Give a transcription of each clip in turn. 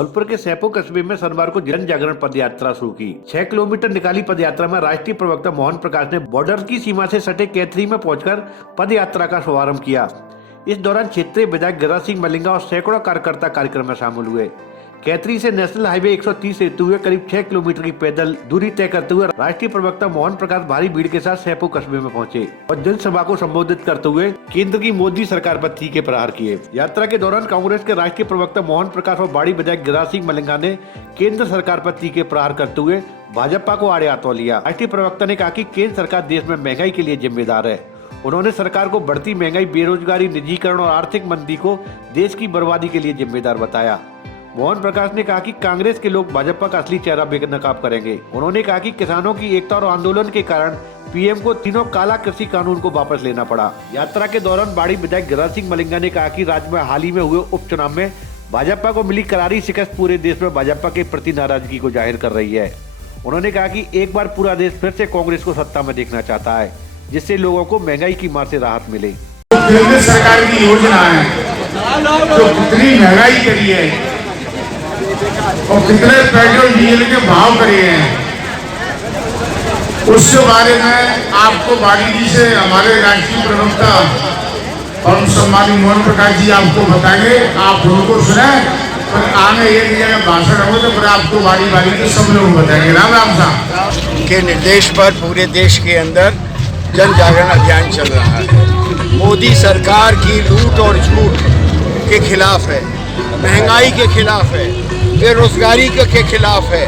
धौलपुर के सैपो कस्बे में शनिवार को जन जागरण पद यात्रा शुरू की। 6 किलोमीटर निकाली पद यात्रा में राष्ट्रीय प्रवक्ता मोहन प्रकाश ने बॉर्डर की सीमा से सटे कैथरी में पहुंचकर पद यात्रा का शुभारंभ किया। इस दौरान क्षेत्रीय विधायक गिरिराज सिंह मलिंगा और सैकड़ों कार्यकर्ता कार्यक्रम में शामिल हुए। कैथरी से नेशनल हाईवे 130 से होते हुए करीब 6 किलोमीटर की पैदल दूरी तय करते हुए राष्ट्रीय प्रवक्ता मोहन प्रकाश भारी भीड़ के साथ सैपो कस्बे में पहुंचे और जनसभा को संबोधित करते हुए केंद्र की मोदी सरकार पर तीखे प्रहार किए। यात्रा के दौरान कांग्रेस के राष्ट्रीय प्रवक्ता मोहन प्रकाश और बाड़ी विधायक गिरिराज सिंह मलिंगा ने केंद्र सरकार पर तीखे प्रहार करते हुए भाजपा को आड़े हाथों लिया। राष्ट्रीय प्रवक्ता ने कहा कि केंद्र सरकार देश में महंगाई के लिए जिम्मेदार है। उन्होंने सरकार को बढ़ती महंगाई, बेरोजगारी, निजीकरण और आर्थिक मंदी को देश की बर्बादी के लिए जिम्मेदार बताया। मोहन प्रकाश ने कहा कि कांग्रेस के लोग भाजपा का असली चेहरा बेनकाब करेंगे। उन्होंने कहा कि किसानों की एकता और आंदोलन के कारण पीएम को तीनों काला कृषि कानून को वापस लेना पड़ा। यात्रा के दौरान बाड़ी विधायक गिरिराज सिंह मलिंगा ने कहा कि राज्य में हाल ही में हुए उपचुनाव में भाजपा को मिली करारी शिकस्त पूरे देश में भाजपा के प्रति नाराजगी को जाहिर कर रही है। उन्होंने कहा कि एक बार पूरा देश फिर से कांग्रेस को सत्ता में देखना चाहता है, जिससे लोगों को महंगाई की मार से राहत मिले। केंद्र सरकार की योजना है जो कितनी महंगाई करी है और कितने पेट्रोल डीजल के भाव करे हैं, उसके बारे में आपको बाड़ी जी से हमारे राष्ट्रीय प्रवक्ता और सम्मानित मोहन प्रकाश जी आपको बताएंगे। आप उनको सुने, पर आगे एक जगह भाषण हो तो फिर आपको बारी बारी के सब लोग बताएंगे। राम राम साहब के निर्देश पर पूरे देश के अंदर जन जागरण अभियान चल रहा है। मोदी सरकार की लूट और झूठ के खिलाफ है, महंगाई के खिलाफ है, बेरोजगारी के खिलाफ है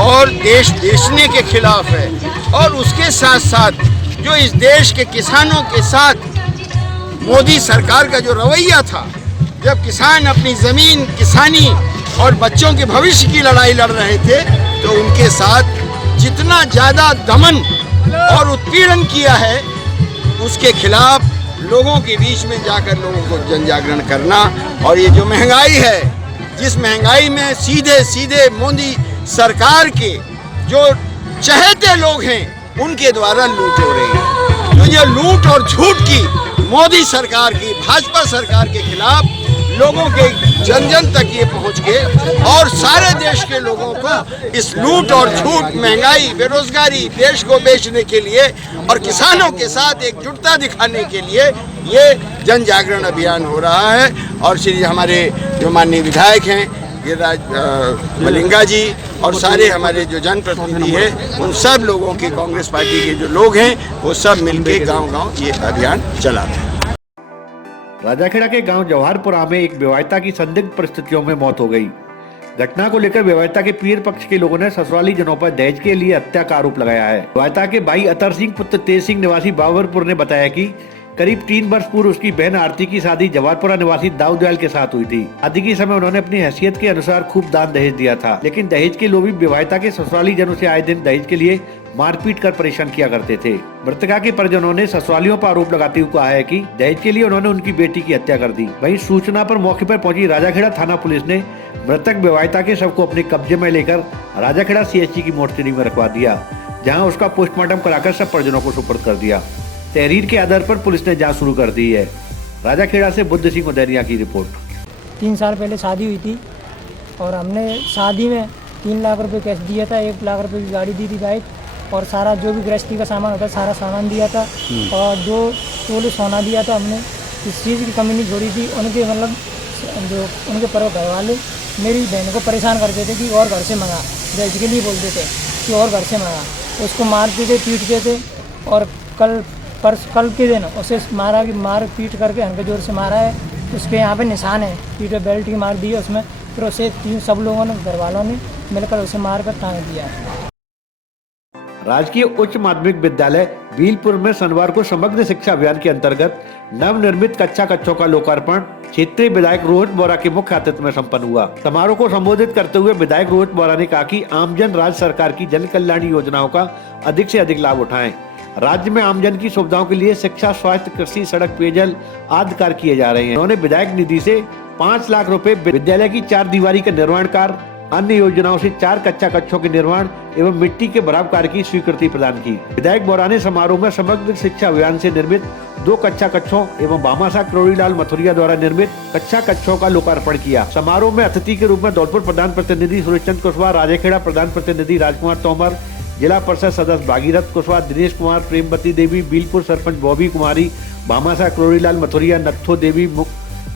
और देश बेचने के खिलाफ है। और उसके साथ साथ जो इस देश के किसानों के साथ मोदी सरकार का जो रवैया था, जब किसान अपनी ज़मीन, किसानी और बच्चों के भविष्य की लड़ाई लड़ रहे थे, तो उनके साथ जितना ज़्यादा दमन और उत्पीड़न किया है, उसके खिलाफ लोगों के बीच में जाकर लोगों को जन जागरण करना। और ये जो महंगाई है, जिस महंगाई में सीधे सीधे मोदी सरकार के जो चहेते लोग हैं उनके द्वारा लूट हो रही है। तो ये लूट और झूठ की मोदी सरकार की, भाजपा सरकार के खिलाफ लोगों के जन जन तक ये पहुंच के और सारे देश के लोगों को इस लूट और झूठ, महंगाई, बेरोजगारी, देश को बेचने के लिए और किसानों के साथ एकजुटता दिखाने के लिए ये जन जागरण अभियान हो रहा है। और श्री हमारे जो माननीय विधायक हैं गिरिराज मलिंगा जी और सारे हमारे जो जनप्रतिनिधि हैं, उन सब लोगों की, कांग्रेस पार्टी के जो लोग हैं, वो सब मिलकर गांव-गांव ये अभियान चलाते हैं। राजाखेड़ा के गांव जवाहरपुरा में एक विवाहिता की संदिग्ध परिस्थितियों में मौत हो गई। घटना को लेकर विवाहिता के पीर पक्ष के लोगों ने ससुराली जनों पर दहेज के लिए हत्या का आरोप लगाया है। विवाहिता के भाई अतर सिंह पुत्र तेज सिंह निवासी बाबरपुर ने बताया कि करीब 3 वर्ष पूर्व उसकी बहन आरती की शादी जवाहरपुरा निवासी दाऊद दयाल के साथ हुई थी। शादी के समय उन्होंने अपनी हैसियत के अनुसार खूब दान दहेज दिया था, लेकिन दहेज के लोभी विवाहिता के ससुराली जनों से आए दिन दहेज के लिए मारपीट कर परेशान किया करते थे। मृतका के परिजनों ने ससुरालियों पर आरोप लगाते हुए कहा है कि दहेज के लिए उन्होंने उनकी बेटी की हत्या कर दी। वहीं सूचना पर मौके पर पहुंची राजाखेड़ा थाना पुलिस ने मृतक विवाहिता के शव को अपने कब्जे में लेकर राजाखेड़ा सीएचसी की मोर्चरी में रखवा दिया, जहां उसका पोस्टमार्टम कराकर सब परिजनों को सुपुर्द कर दिया। तहरीर के आधार पर पुलिस ने जांच शुरू कर दी है। राजाखेड़ा से बुद्ध सिंह उदैरिया की रिपोर्ट। 3 साल पहले शादी हुई थी और हमने शादी में 3 लाख रुपए कैश दिया था, 1 लाख रुपए की गाड़ी दी थी, बाइक और सारा जो भी गृहस्थी का सामान होता है सारा सामान दिया था और 2 तोले सोना दिया था। हमने इस चीज़ की कमी नहीं छोड़ी थी। उनके मतलब जो उनके पर्व घर वाले मेरी बहन को परेशान करते थे कि और घर से मंगा, दहेज के लिए बोलते थे कि और घर से मंगा। उसको मारते थे, पीटते थे और कल के दिन उसे मार पीट करके हल्के जोर से मारा है। उसके यहाँ पे निशान है, पीठ पे बेल्ट की मार दी है उसमें। फिर उसे सब लोगों ने, घर वालों ने मिलकर उसे मार कर टांग दिया है। राजकीय उच्च माध्यमिक विद्यालय बीलपुर में शनिवार को समग्र शिक्षा अभियान के अंतर्गत नवनिर्मित कक्षा कक्षों का लोकार्पण क्षेत्रीय विधायक रोहित बोरा के मुख्य अतिथि में संपन्न हुआ। समारोह को संबोधित करते हुए विधायक रोहित बोरा ने कहा कि आमजन राज्य सरकार की जन कल्याणी योजनाओं का अधिक से अधिक लाभ उठाएं। राज्य में आमजन की सुविधाओं के लिए शिक्षा, स्वास्थ्य, कृषि, सड़क, पेयजल आदि कार्य किए जा रहे हैं। उन्होंने विधायक निधि से 5 लाख रुपए विद्यालय की 4 दीवारी का निर्माण कार्य, अन्य योजनाओं से 4 कच्चा कक्षों के निर्माण एवं मिट्टी के भराव कार्य की स्वीकृति प्रदान की। विधायक बोरा ने समारोह में समग्र शिक्षा अभियान से निर्मित 2 कच्चा कक्षों एवं भामाशाह करोड़ीलाल मथुरिया द्वारा निर्मित कच्चा कक्षों का लोकार्पण किया। समारोह में अतिथि के रूप में धौलपुर प्रधान प्रतिनिधि सुरेश चंद्र कुशवाहा, राजाखेड़ा प्रधान प्रतिनिधि राजकुमार तोमर, जिला परिषद सदस्य भागीरथ कुशवाहा, दिनेश कुमार, प्रेमवती देवी, बिलपुर सरपंच बॉबी कुमारी, भामाशाह करोड़ीलाल मथुरिया, नत्थो देवी,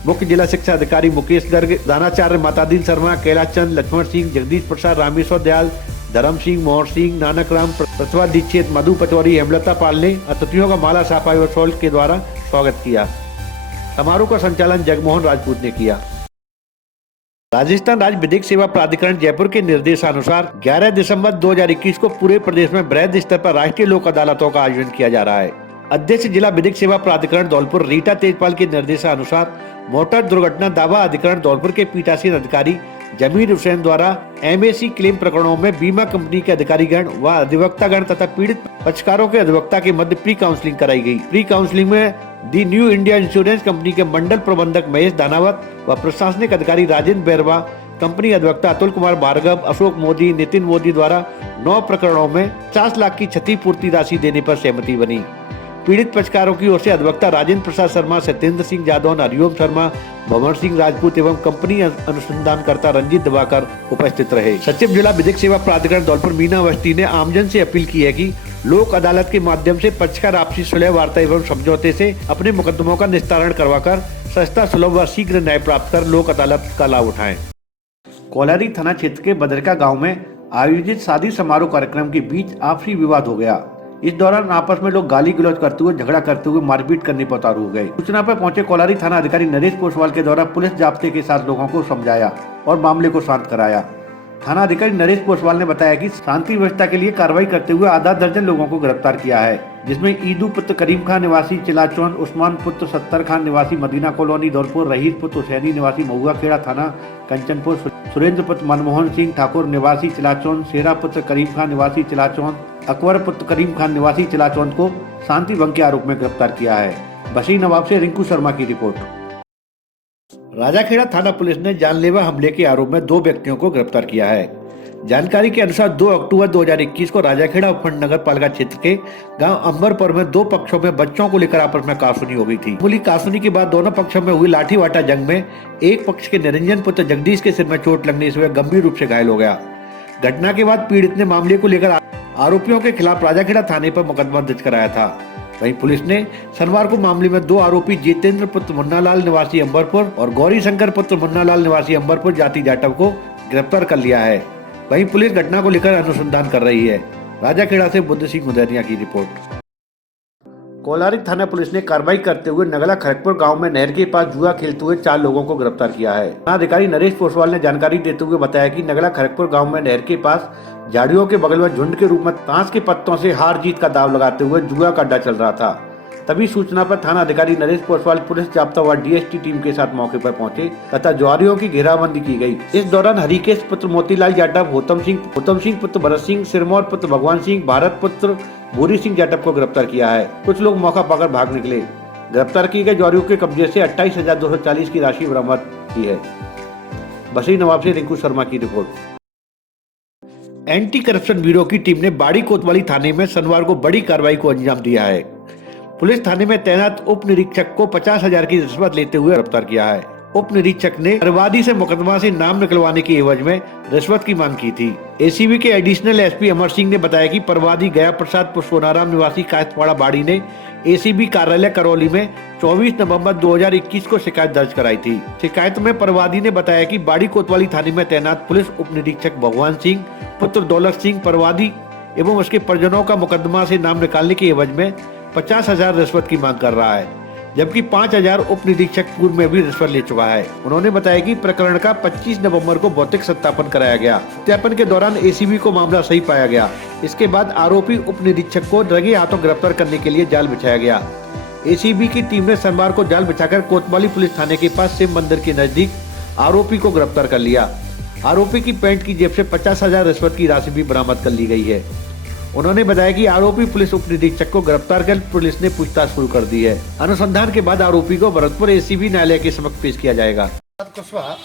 मुख्य जिला शिक्षा अधिकारी मुकेश गर्ग, दानाचार्य मातादीन शर्मा, कैलाश चंद, लक्ष्मण सिंह, जगदीश प्रसाद, रामेश्वर दयाल, धर्म सिंह, मोहर सिंह, नानक राम, प्रतिभा दीक्षित, मधु पचौरी, हेमलता पाल ने अतिथियों का माला साफा एवं शॉल के द्वारा स्वागत किया। समारोह का संचालन जगमोहन राजपूत ने किया। राजस्थान राज्य विधिक सेवा प्राधिकरण जयपुर के निर्देशानुसार 11 दिसंबर 2021 को पूरे प्रदेश में वृहद स्तर पर राष्ट्रीय लोक अदालतों का आयोजन किया जा रहा है। अध्यक्ष जिला विधिक सेवा प्राधिकरण धौलपुर रीटा तेजपाल के निर्देशानुसार मोटर दुर्घटना दावा अधिकरण धौलपुर के पीठासीन अधिकारी जमीर हुसैन द्वारा MAC क्लेम प्रकरणों में बीमा कंपनी के अधिकारीगण व अधिवक्तागण तथा पीड़ित पक्षकारों के अधिवक्ता के मध्य प्री काउंसलिंग कराई गई। प्री काउंसलिंग में दी न्यू इंडिया इंश्योरेंस कंपनी के मंडल प्रबंधक महेश दानावत व प्रशासनिक अधिकारी राजेंद्र बैरवा, कंपनी अधिवक्ता अतुल कुमार भार्गव, अशोक मोदी, नितिन मोदी द्वारा 9 प्रकरणों में 50 लाख की क्षतिपूर्ति राशि देने पर सहमति बनी। पीड़ित पक्षकारों की ओर से अधिवक्ता राजेंद्र प्रसाद शर्मा, सत्येंद्र सिंह जादौन, हरिओम शर्मा, भवन सिंह राजपूत एवं कंपनी अनुसंधानकर्ता रंजीत दिवाकर उपस्थित रहे। सचिव जिला विधिक सेवा प्राधिकरण धौलपुर मीना अवस्थी ने आमजन से अपील की है कि लोक अदालत के माध्यम से पक्षकार आपसी सुलह वार्ता एवं समझौते से अपने मुकदमों का निस्तारण करवाकर सस्ता, सुलभ व शीघ्र न्याय प्राप्त कर लोक अदालत का लाभ उठाएं। कोलारी थाना क्षेत्र के बदरका गाँव में आयोजित शादी समारोह कार्यक्रम के बीच आपसी विवाद हो गया। इस दौरान आपस में लोग गाली गलौज करते हुए, झगड़ा करते हुए मारपीट करने पर उतारू हो गए। सूचना पर पहुंचे कोलारी थाना अधिकारी नरेश पोसवाल के द्वारा पुलिस जाब्ते के साथ लोगों को समझाया और मामले को शांत कराया। थाना अधिकारी नरेश पोसवाल ने बताया कि शांति व्यवस्था के लिए कार्रवाई करते हुए आधा दर्जन लोगों को गिरफ्तार किया है, जिसमें ईदू पुत्र करीम खान निवासी चिलाचौन, उस्मान पुत्र सत्तर खान निवासी मदीना कॉलोनी धौलपुर, रहीस पुत्र हुसैनी निवासी महुआ खेड़ा थाना कंचनपुर, सुरेंद्र पुत्र मनमोहन सिंह ठाकुर निवासी चिलाचौन, शेरा पुत्र करीम खान निवासी चिलाचौन, अकबर पुत्र करीम खान निवासी चिलाचौन को शांति भंग के आरोप में गिरफ्तार किया है। बसी नवाब से रिंकू शर्मा की रिपोर्ट। राजाखेड़ा थाना पुलिस ने जानलेवा हमले के आरोप में 2 व्यक्तियों को गिरफ्तार किया है। जानकारी के अनुसार 2 अक्टूबर 2021 को राजाखेड़ा उपखंड नगर पालिका क्षेत्र के गांव अंबरपुर में 2 पक्षों में बच्चों को लेकर आपस में कहासुनी हो गई थी। मामूली कहासुनी के बाद दोनों पक्षों में हुई लाठी वाटा जंग में एक पक्ष के निरंजन पुत्र जगदीश के सिर में चोट लगने से वह गंभीर रूप से घायल हो गया। घटना के बाद पीड़ित ने मामले को लेकर आरोपियों के खिलाफ राजाखेड़ा थाने पर मुकदमा दर्ज कराया था। वहीं पुलिस ने शनिवार को मामले में 2 आरोपी जितेंद्र पुत्र मुन्नालाल निवासी अंबरपुर और गौरी शंकर पुत्र मुन्नालाल निवासी अंबरपुर जाति जाटव को गिरफ्तार कर लिया है। वहीं पुलिस घटना को लेकर अनुसंधान कर रही है। राजाखेड़ा से बुद्ध सिंह मुदैनिया की रिपोर्ट। कोलारी थाना पुलिस ने कार्रवाई करते हुए नगला खड़गपुर गांव में नहर के पास जुआ खेलते हुए 4 लोगों को गिरफ्तार किया है। थाना अधिकारी नरेश पोसवाल ने जानकारी देते हुए बताया कि नगला खड़गपुर गांव में नहर के पास झाड़ियों के बगल में झुंड के रूप में ताश के पत्तों से हार जीत का दाव लगाते हुए जुआ का अड्डा चल रहा था। तभी सूचना पर थाना अधिकारी नरेश पोसवाल पुलिस जाब्ता व DST टीम के साथ मौके पर पहुंचे तथा जुआरियों की घेराबंदी की गई। इस दौरान हरिकेश पुत्र मोतीलाल जाटव, होतम सिंह पुत्र भरत सिंह, सिरमौर पुत्र भगवान सिंह, भारत पुत्र भूरी सिंह जाटव को गिरफ्तार किया है। कुछ लोग मौका पाकर भाग निकले। गिरफ्तार किए गए जुआरियों के कब्जे से 28,240 की राशि बरामद की है। बसी नवाब से रिंकू शर्मा की रिपोर्ट। एंटी करप्शन ब्यूरो की टीम ने बाड़ी कोतवाली थाने में शनिवार को बड़ी कार्रवाई को अंजाम दिया है। पुलिस थाने में तैनात उप निरीक्षक को 50,000 की रिश्वत लेते हुए गिरफ्तार किया है। उप निरीक्षक ने परवादी से मुकदमा से नाम निकलवाने के एवज में रिश्वत की मांग की थी। ACB के एडिशनल SP अमर सिंह ने बताया कि परवादी गया प्रसाद पुष्पोनाराम निवासी कायस्थपाड़ा बाड़ी ने ACB कार्यालय करौली में 24 नवंबर 2021 को शिकायत दर्ज कराई थी। शिकायत में परवादी ने बताया कि बाड़ी कोतवाली थाने में तैनात पुलिस उप निरीक्षक भगवान सिंह पुत्र दौलत सिंह परवादी एवं उसके परिजनों का मुकदमा से नाम निकालने के एवज में 50,000 रिश्वत की मांग कर रहा है, जबकि 5,000 उप निरीक्षक पूर्व में भी रिश्वत ले चुका है। उन्होंने बताया कि प्रकरण का 25 नवंबर को भौतिक सत्यापन कराया गया। सत्यापन के दौरान ACB को मामला सही पाया गया। इसके बाद आरोपी उप निरीक्षक को रंगे हाथों गिरफ्तार करने के लिए जाल बिछाया गया। ACB की टीम ने शनिवार को जाल बिछाकर कोतवाली पुलिस थाने के पास शिव मंदिर के नजदीक आरोपी को गिरफ्तार कर लिया। आरोपी की पैंट की जेब से 50,000 रिश्वत की राशि भी बरामद कर ली गई है। उन्होंने बताया कि आरोपी पुलिस उप निरीक्षक को गिरफ्तार कर पुलिस ने पूछताछ शुरू कर दी है। अनुसंधान के बाद आरोपी को भरतपुर ACB न्यायालय के समक्ष पेश किया जाएगा। कुशवाहा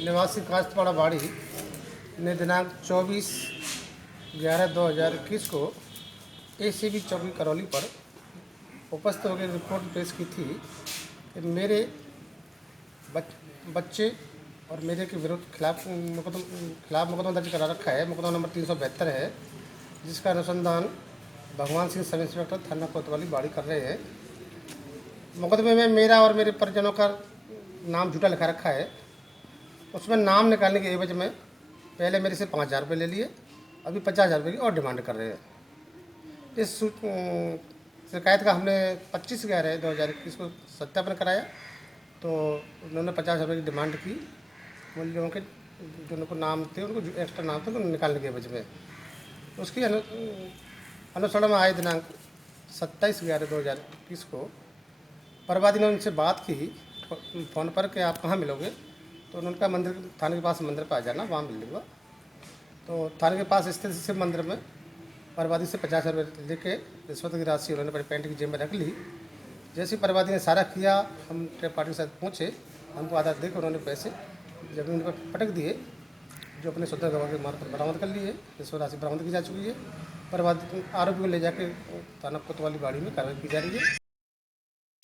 निवासी कायस्थपाड़ा बाड़ी ने दिनांक 24/11/2021 को ACB चौकी करौली पर उपस्थित होकर रिपोर्ट पेश की थी कि मेरे बच्चे और मेरे के विरुद्ध खिलाफ मुकदमा दर्ज करा रखा है। मुकदमा नंबर 372 है, जिसका अनुसंधान भगवान सिंह सब इंस्पेक्टर थाना कोतवाली बाड़ी कर रहे हैं। मुकदमे में मेरा और मेरे परिजनों का नाम झूठा लिखा रखा है। उसमें नाम निकालने के एवज में पहले मेरे से 5,000 रुपये ले लिए, अभी 50,000 रुपये की और डिमांड कर रहे हैं। इस शिकायत का हमने 25/11/2021 को सत्यापन कराया, तो उन्होंने 50,000 रुपये की डिमांड की। मूल्यों के जो उनको नाम थे, उनको जो एक्स्ट्रा नाम थे, उनको निकालने के एवज में उसकी अनुसरण में आए दिनांक 27/11/2021 को परिवादी ने उनसे बात की फ़ोन पर कि आप कहाँ मिलोगे, तो उन्होंने कहा मंदिर थाने के पास मंदिर पर आ जाना, वहाँ मिल लूँगा। तो थाने के पास स्थित शिव मंदिर में परिवादी से 50,000 रुपये लेके रिश्वत की राशि उन्होंने अपने पैंट की जेब में रख ली। जैसे ही परिवादी ने सारा किया, हम ट्रेप पार्टी के साथ पहुँचे, हमको आधा देकर उन्होंने पैसे जमीन पर पटक दिए, जो अपने स्वतंत्र गवाह के मार्ग पर बरामद कर लिए। रिश्वत राशि बरामद की जा चुकी है। परिवादी आरोपी को ले जाकर थाना कोतवाली बाड़ी में कार्रवाई की जा रही है।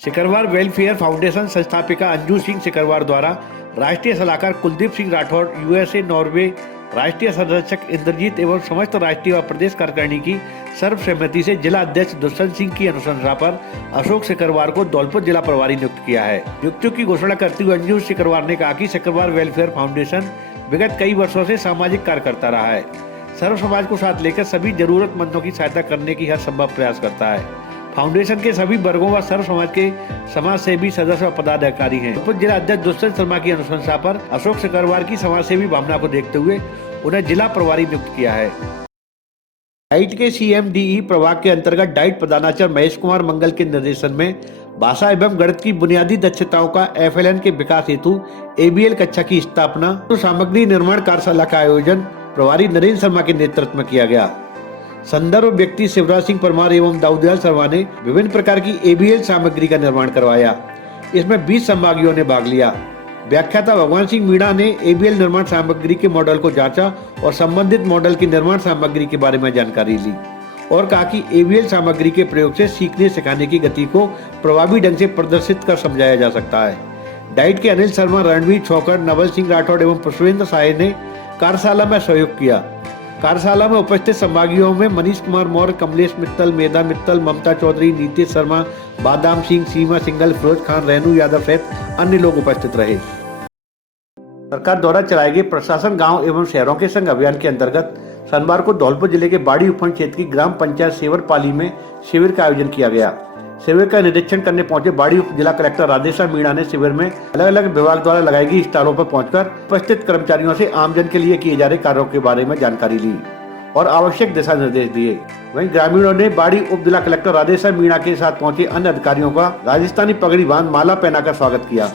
सिकरवार वेलफेयर फाउंडेशन संस्थापिका अंजू सिंह सिकरवार द्वारा राष्ट्रीय सलाहकार कुलदीप सिंह राठौड़, USA, नॉर्वे, राष्ट्रीय संरक्षक इंद्रजीत एवं समस्त राष्ट्रीय व प्रदेश कार्यकारिणी की सर्वसम्मति से जिला अध्यक्ष दुष्यंत सिंह की अनुशंसा पर अशोक सिकरवार को धौलपुर जिला प्रभारी नियुक्त किया है। नियुक्तियों की घोषणा करते हुए अंजू सिकरवार ने कहा कि सिकरवार वेलफेयर फाउंडेशन विगत कई वर्षों से सामाजिक कार्य करता रहा है। सर्व समाज को साथ लेकर सभी जरूरतमंदों की सहायता करने की हर संभव प्रयास करता है। फाउंडेशन के सभी वर्गों व सर्व समाज के समाज सेवी सदस्य व पदाधिकारी हैं। धौलपुर जिला अध्यक्ष दुष्यंत शर्मा की अनुशंसा पर अशोक सिकरवार की समाज सेवी भावना को देखते हुए उन्हें जिला प्रभारी नियुक्त किया है। डाइट के CMDE प्रभाग के अंतर्गत डाइट प्रधानाचार्य महेश कुमार मंगल के निर्देशन में भाषा एवं गणित की बुनियादी दक्षताओं का FLN के विकास हेतु ABL कक्षा की स्थापना तो सामग्री निर्माण कार्यशाला का आयोजन प्रभारी नरेंद्र शर्मा के नेतृत्व में किया गया। संदर्भ व्यक्ति शिवराज सिंह परमार एवं दाऊदयाल शर्मा ने विभिन्न प्रकार की ABL सामग्री का निर्माण करवाया। इसमें 20 संभागियों ने भाग लिया। व्याख्याता भगवान सिंह मीणा ने ABL निर्माण सामग्री के मॉडल को जांचा और संबंधित मॉडल की निर्माण सामग्री के बारे में जानकारी ली और कहा कि ABL सामग्री के प्रयोग से सीखने सिखाने की गति को प्रभावी ढंग से प्रदर्शित कर समझाया जा सकता है। डाइट के अनिल शर्मा, रणवीर छोकर, नवल सिंह राठौड़ एवं पुष्पेंद्र साय ने कार्यशाला में सहयोग किया। कार्यशाला में उपस्थित संभागियों में मनीष कुमार मौर्य, कमलेश मित्तल, मेधा मित्तल, ममता चौधरी, नीतीश शर्मा, बादाम सिंह, सीमा सिंगल, फिरोज खान, रेनू यादव सहित अन्य लोग उपस्थित रहे। सरकार द्वारा चलाए गए प्रशासन गांव एवं शहरों के संग अभियान के अंतर्गत शनिवार को धौलपुर जिले के बाड़ी उपखंड क्षेत्र की ग्राम पंचायत सेवरपाली में शिविर का आयोजन किया गया। शिविर का निरीक्षण करने पहुंचे बाड़ी उप जिला कलेक्टर राधेश्याम मीणा ने शिविर में अलग अलग विभाग द्वारा लगाई गई स्टॉलों पर पहुंचकर उपस्थित कर्मचारियों से आमजन के लिए किए जा रहे कार्यों के बारे में जानकारी ली और आवश्यक दिशा निर्देश दिए। वहीं ग्रामीणों ने बाड़ी उप जिला कलेक्टर राधेश्याम मीणा के साथ पहुंचे अन्य अधिकारियों का राजस्थानी पगड़ी बांध माला पहनाकर स्वागत किया।